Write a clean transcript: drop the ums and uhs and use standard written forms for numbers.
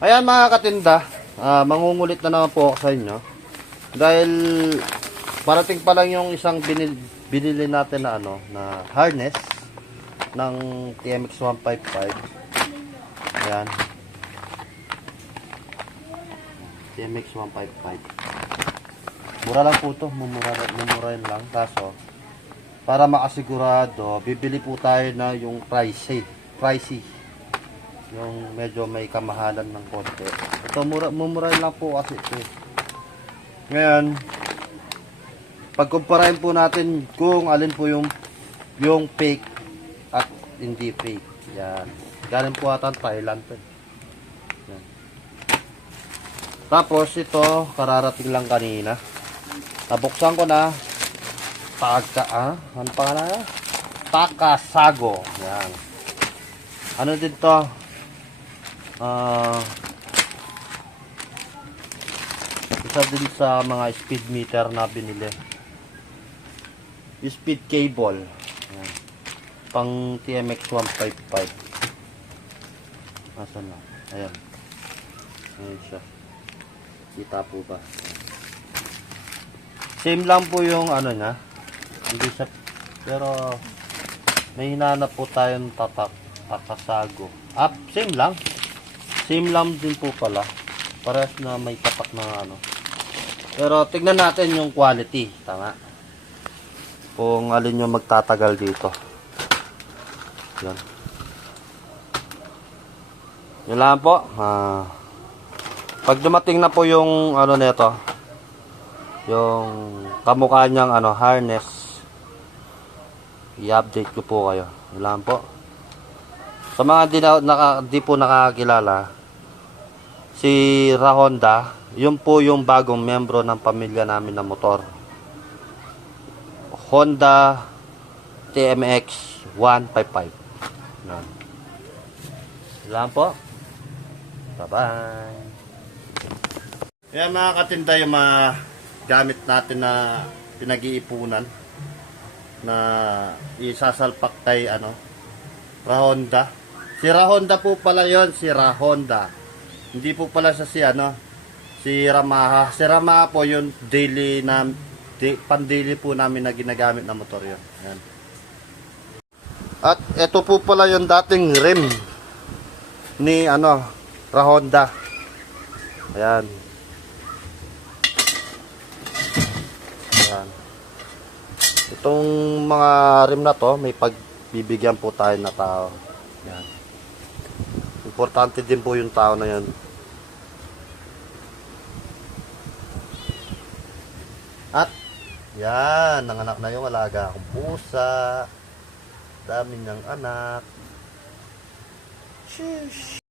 Ayan mga katinda, mangungulit na naman po ako sa inyo. Dahil parating pa lang yung isang binili natin na na harness ng TMX 155. Ayan. TMX 155. Mura lang po ito, mumurahin lang. Kaso, para makasigurado, bibili po tayo na yung pricey. Yung medyo may kamahalan ng konti. Ito, mumurahin lang po kasi ito. Ngayon, pagkumparahin po natin kung alin po yung fake at hindi fake. Yan. Galing po ata Thailand po. Yan. Tapos ito, kararating lang kanina. Nabuksan ko na. Ano pangalan? Takasago. Yan. Ano din to? Isa din sa mga speed meter na binili. Speed cable. Ayan. Pang TMX 155. Asan na? Ayan. Ayan siya. Kita po ba? Ayan. Same lang po yung ano niya. Hindi siya, pero may hinanap po tayong takasago. Same lang. Same lang din po pala. Parehas na may tapak na ano. Pero tignan natin yung quality. Tama. Kung alin yung magtatagal dito. Yan. Yan lang po. Pag dumating na po yung ano nito, yung kamukha niyang harness, i-update ko po kayo. Yan lang po. Sa mga di po nakakilala, si Rahonda, yun po yung bagong membro ng pamilya namin na motor. Honda TMX 155. Yan. Yan po. Bye-bye. Yan mga katinda, yung mga gamit natin na pinag-iipunan na isasalpak kay Rahonda. Si Rahonda po pala yon, si Rahonda. Hindi po pala siya si Ramaha. Si Ramaha po yung pan-daily po namin na ginagamit na motor yun. Ayan. At ito po pala yung dating rim ni Rahonda. Ayan. Ayan. Itong mga rim na to, may pagbibigyan po tayo na tao. Ayan. Importante din po yung tao na yun. At yan, nanganak na yung alaga akong pusa. Dami niyang anak. Sheesh.